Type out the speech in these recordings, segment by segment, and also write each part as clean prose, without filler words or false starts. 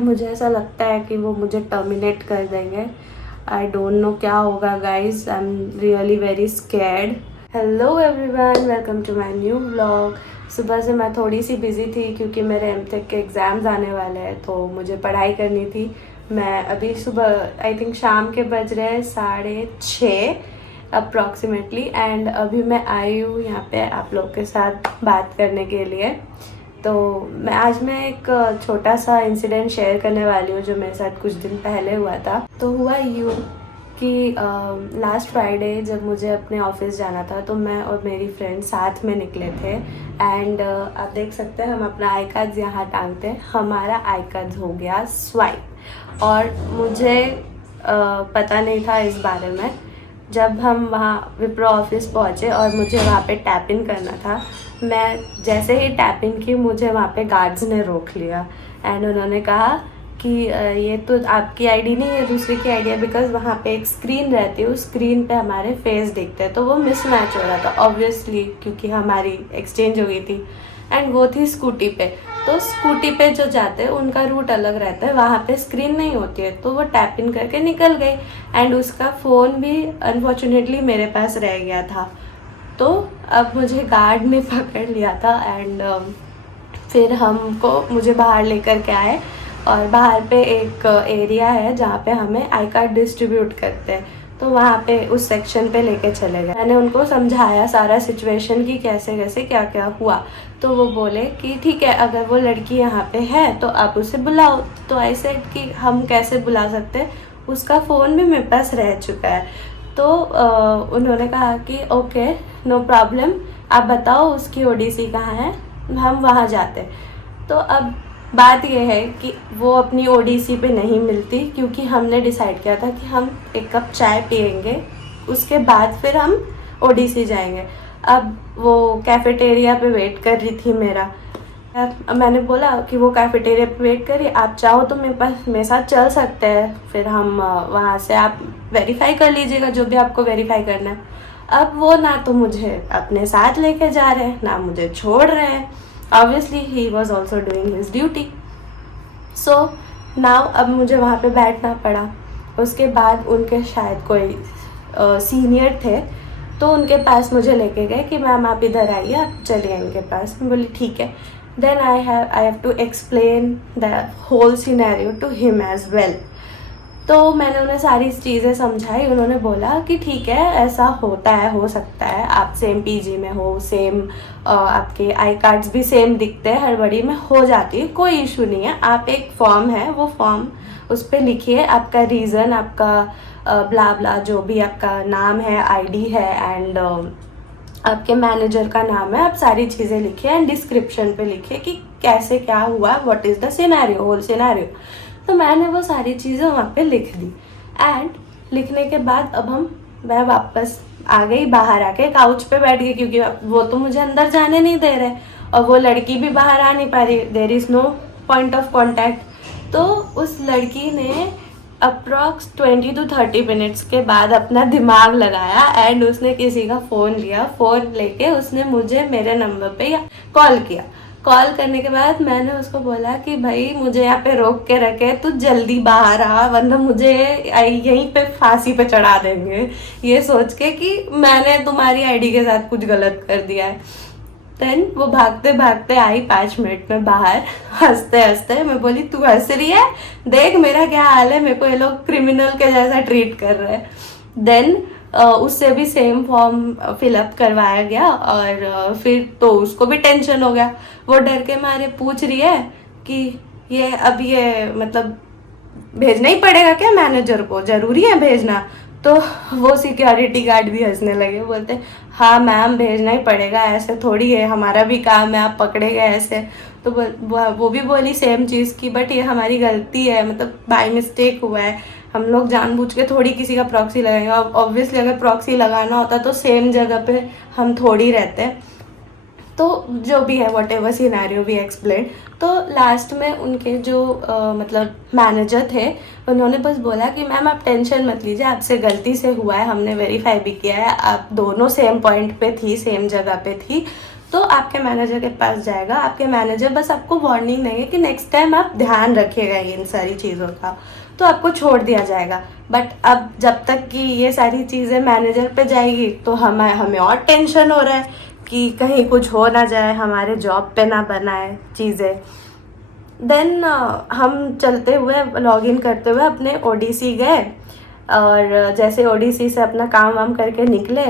मुझे ऐसा लगता है कि वो मुझे टर्मिनेट कर देंगे। आई डोंट नो क्या होगा guys, I am really very scared. Hello everyone, welcome to my new vlog. सुबह से मैं थोड़ी सी बिज़ी थी क्योंकि मेरे एमटेक के एग्ज़ाम्स आने वाले हैं, तो मुझे पढ़ाई करनी थी। मैं अभी सुबह आई थिंक शाम के बज रहे हैं 6:30 अप्रॉक्सीमेटली, एंड अभी मैं आई हूँ यहाँ पे आप लोग के साथ बात करने के लिए। तो मैं एक छोटा सा इंसिडेंट शेयर करने वाली हूँ जो मेरे साथ कुछ दिन पहले हुआ था। तो हुआ यूँ कि लास्ट फ्राइडे जब मुझे अपने ऑफिस जाना था तो मैं और मेरी फ्रेंड साथ में निकले थे। एंड आप देख सकते हैं हम अपना आई कार्ड यहाँ टांगते हैं, हमारा आई कार्ड हो गया स्वाइप। और मुझे पता नहीं था इस बारे में। जब हम वहाँ विप्रो ऑफिस पहुँचे और मुझे वहाँ पे टैप इन करना था, मैं जैसे ही टैप इन की मुझे वहाँ पे गार्ड्स ने रोक लिया। एंड उन्होंने कहा कि ये तो आपकी आईडी नहीं है, दूसरे की आईडी है। बिकॉज वहाँ पे एक स्क्रीन रहती है, उस स्क्रीन पे हमारे फेस दिखते हैं, तो वो मिसमैच हो रहा था ऑब्वियसली क्योंकि हमारी एक्सचेंज हो गई थी। एंड वो थी स्कूटी पे, तो स्कूटी पे जो जाते हैं उनका रूट अलग रहता है, वहाँ पे स्क्रीन नहीं होती है। तो वो टैप इन करके निकल गई एंड उसका फ़ोन भी अनफॉर्चुनेटली मेरे पास रह गया था। तो अब मुझे गार्ड ने पकड़ लिया था एंड फिर मुझे बाहर लेकर के आए। और बाहर पे एक एरिया है जहाँ पे हमें आई कार्ड डिस्ट्रीब्यूट करते हैं, तो वहाँ पे उस सेक्शन पे लेके चले गए। मैंने उनको समझाया सारा सिचुएशन कि कैसे कैसे क्या क्या हुआ। तो वो बोले कि ठीक है, अगर वो लड़की यहाँ पे है तो आप उसे बुलाओ। तो ऐसे कि हम कैसे बुला सकते हैं, उसका फ़ोन भी मेरे पास रह चुका है। तो उन्होंने कहा कि ओके नो प्रॉब्लम, आप बताओ उसकी ओडीसी कहाँ है, हम वहाँ जाते। तो अब बात यह है कि वो अपनी ओडीसी पे नहीं मिलती क्योंकि हमने डिसाइड किया था कि हम एक कप चाय पियेंगे, उसके बाद फिर हम ओडीसी जाएंगे। अब वो कैफेटेरिया पे वेट कर रही थी मेरा। मैंने बोला कि वो कैफेटेरिया पे वेट करिए, आप चाहो तो मेरे साथ चल सकते हैं, फिर हम वहाँ से आप वेरीफाई कर लीजिएगा जो भी आपको वेरीफाई करना है। अब वो ना तो मुझे अपने साथ लेके जा रहे हैं ना मुझे छोड़ रहे हैं। Obviously he was also doing his duty. So now अब मुझे वहाँ पे बैठना पड़ा। उसके बाद उनके शायद कोई सीनियर थे, तो उनके पास मुझे लेके गए कि मैम आप इधर आइए, आप चलिए इनके पास। मैं बोली ठीक है। Then I have to explain the whole scenario to him as well. तो मैंने उन्हें सारी चीज़ें समझाई। उन्होंने बोला कि ठीक है, ऐसा होता है, हो सकता है, आप सेम पीजी में हो, सेम आपके आई कार्ड्स भी सेम दिखते हैं, हड़बड़ी में हो जाती है, कोई इशू नहीं है। आप एक फॉर्म है, वो फॉर्म उस पर लिखिए आपका रीज़न, आपका ब्ला ब्ला जो भी आपका नाम है, आईडी है, एंड आपके मैनेजर का नाम है, आप सारी चीज़ें लिखिए एंड डिस्क्रिप्शन पे लिखिए कि कैसे क्या हुआ, what is the scenario, whole scenario. तो मैंने वो सारी चीज़ें वहाँ पे लिख दी। एंड लिखने के बाद अब मैं वापस आ गई, बाहर आके काउच पे बैठ गई क्योंकि वो तो मुझे अंदर जाने नहीं दे रहे और वो लड़की भी बाहर आ नहीं पा रही, there is no point of contact. तो उस लड़की ने अप्रॉक्स 20 to 30 मिनट्स के बाद अपना दिमाग लगाया एंड उसने किसी का फ़ोन लिया। फ़ोन लेके उसने मुझे मेरे नंबर पे कॉल किया। कॉल करने के बाद मैंने उसको बोला कि भाई मुझे यहाँ पे रोक के रखे, तू जल्दी बाहर आ वरना मुझे यहीं पे फांसी पे चढ़ा देंगे, ये सोच के कि मैंने तुम्हारी आईडी के साथ कुछ गलत कर दिया है। देन वो भागते भागते आई 5 मिनट में बाहर, हंसते हंसते। मैं बोली तू हंस रही है, देख मेरा क्या हाल है, मेरे को ये लोग क्रिमिनल के जैसा ट्रीट कर रहे हैं। देन उससे भी सेम फॉर्म फिलअप करवाया गया और फिर तो उसको भी टेंशन हो गया। वो डर के मारे पूछ रही है कि ये मतलब भेजना ही पड़ेगा क्या मैनेजर को, ज़रूरी है भेजना। तो वो सिक्योरिटी गार्ड भी हंसने लगे, बोलते हाँ मैम भेजना ही पड़ेगा, ऐसे थोड़ी है, हमारा भी काम है, आप पकड़े गए ऐसे। तो वो भी बोली सेम चीज़ की, बट ये हमारी गलती है, मतलब बाय मिस्टेक हुआ है, हम लोग जानबूझ के थोड़ी किसी का प्रॉक्सी लगाएंगे। ऑब्वियसली अगर प्रॉक्सी लगाना होता तो सेम जगह पे हम थोड़ी रहते। तो जो भी है whatever scenario we explain. तो लास्ट में उनके जो मतलब मैनेजर थे, उन्होंने बस बोला कि मैम आप टेंशन मत लीजिए, आपसे गलती से हुआ है, हमने वेरीफाई भी किया है, आप दोनों सेम पॉइंट पे थी, सेम जगह पे थी, तो आपके मैनेजर के पास जाएगा। आपके मैनेजर बस आपको वार्निंग देंगे कि नेक्स्ट टाइम आप ध्यान रखिएगा इन सारी चीज़ों का, तो आपको छोड़ दिया जाएगा। बट अब जब तक कि ये सारी चीज़ें मैनेजर पे जाएगी तो हमें और टेंशन हो रहा है कि कहीं कुछ हो ना जाए, हमारे जॉब पे ना बनाए चीज़ें। देन हम चलते हुए लॉगिन करते हुए अपने ओडीसी गए, और जैसे ओडीसी से अपना काम वाम करके निकले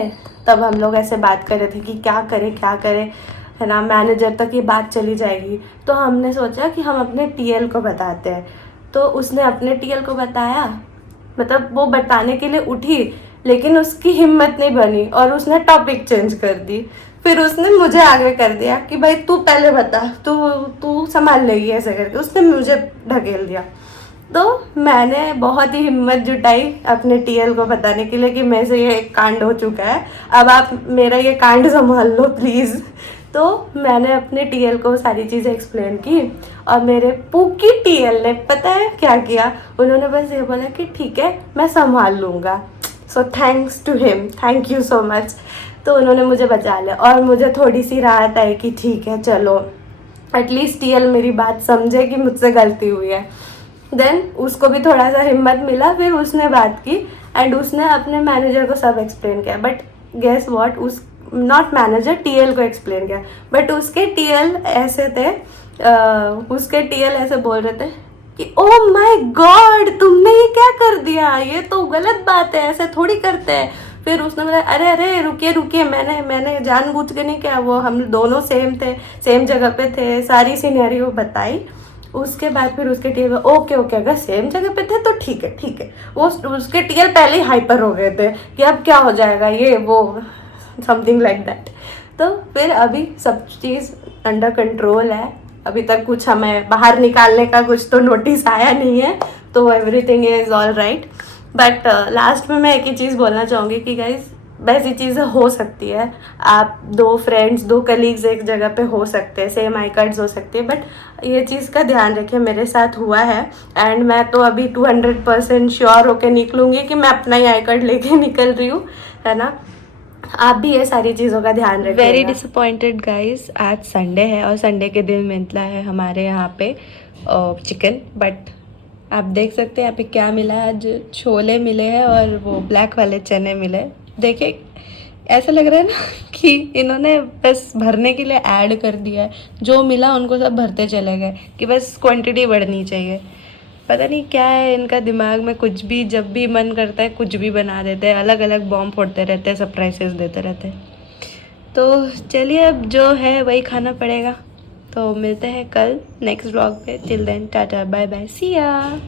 तब हम लोग ऐसे बात कर रहे थे कि क्या करें, है ना, मैनेजर तक ये बात चली जाएगी। तो हमने सोचा कि हम अपने टीएल को बताते हैं। तो उसने अपने टीएल को बताया, मतलब वो बताने के लिए उठी लेकिन उसकी हिम्मत नहीं बनी और उसने टॉपिक चेंज कर दी। फिर उसने मुझे आगे कर दिया कि भाई तू पहले बता, तू संभाल लेगी, ऐसे करके उसने मुझे ढकेल दिया। तो मैंने बहुत ही हिम्मत जुटाई अपने टीएल को बताने के लिए कि मेरे से ये एक कांड हो चुका है, अब आप मेरा ये कांड संभाल लो प्लीज़। तो मैंने अपने टीएल को सारी चीज़ें एक्सप्लेन की और मेरे पूकी टीएल ने पता है क्या किया, उन्होंने बस ये बोला कि ठीक है मैं संभाल लूँगा। So thanks to him, thank you so much. तो उन्होंने मुझे बचा लिया और मुझे थोड़ी सी राहत आई कि ठीक है चलो एटलीस्ट टीएल मेरी बात समझे कि मुझसे गलती हुई है। देन उसको भी थोड़ा सा हिम्मत मिला, फिर उसने बात की एंड उसने अपने मैनेजर को सब एक्सप्लेन किया। बट गेस व्हाट, उस नॉट मैनेजर, टीएल को एक्सप्लेन किया। बट उसके टीएल ऐसे थे, उसके टीएल ऐसे बोल रहे थे कि ओह माय गॉड तुमने ये क्या कर दिया, ये तो गलत बात है, ऐसे थोड़ी करते हैं। फिर उसने बोला अरे रुकिए, मैंने जानबूझ के नहीं किया, वो हम दोनों सेम थे, सेम जगह पे थे, सारी सिनेरियो बताई। उसके बाद फिर उसके टीएल ओके अगर सेम जगह पे थे तो ठीक है। वो उसके टीएल पहले ही हाइपर हो गए थे कि अब क्या हो जाएगा ये वो समथिंग लाइक दैट। तो फिर अभी सब चीज़ अंडर कंट्रोल है, अभी तक कुछ हमें बाहर निकालने का कुछ तो नोटिस आया नहीं है, तो everything is all right. But last में मैं एक ही चीज़ बोलना चाहूँगी कि गाइज वैसी चीज़ें हो सकती है, आप दो फ्रेंड्स, दो कलीग्स एक जगह पे हो सकते हैं, सेम आई कार्ड्स हो सकते हैं, बट ये चीज़ का ध्यान रखिए, मेरे साथ हुआ है एंड मैं तो अभी 200% श्योर होके निकलूँगी कि मैं अपना ही आई कार्ड लेके निकल रही हूँ, है ना। आप भी ये सारी चीज़ों का ध्यान रखिए। वेरी डिसअपॉइंटेड गाइज, आज संडे है और संडे के दिन मिलता है हमारे यहाँ पे चिकन, बट आप देख सकते हैं यहाँ पे क्या मिला है। आज छोले मिले हैं और वो ब्लैक वाले चने मिले। देखिए ऐसा लग रहा है ना कि इन्होंने बस भरने के लिए ऐड कर दिया है, जो मिला उनको सब भरते चले गए कि बस क्वांटिटी बढ़नी चाहिए। पता नहीं क्या है इनका दिमाग में, कुछ भी जब भी मन करता है कुछ भी बना देते हैं, अलग अलग बॉम्ब फोड़ते रहते हैं, सरप्राइजेस देते रहते हैं। तो चलिए अब जो है वही खाना पड़ेगा। तो मिलते हैं कल नेक्स्ट व्लॉग पे, till then tata bye bye, see या।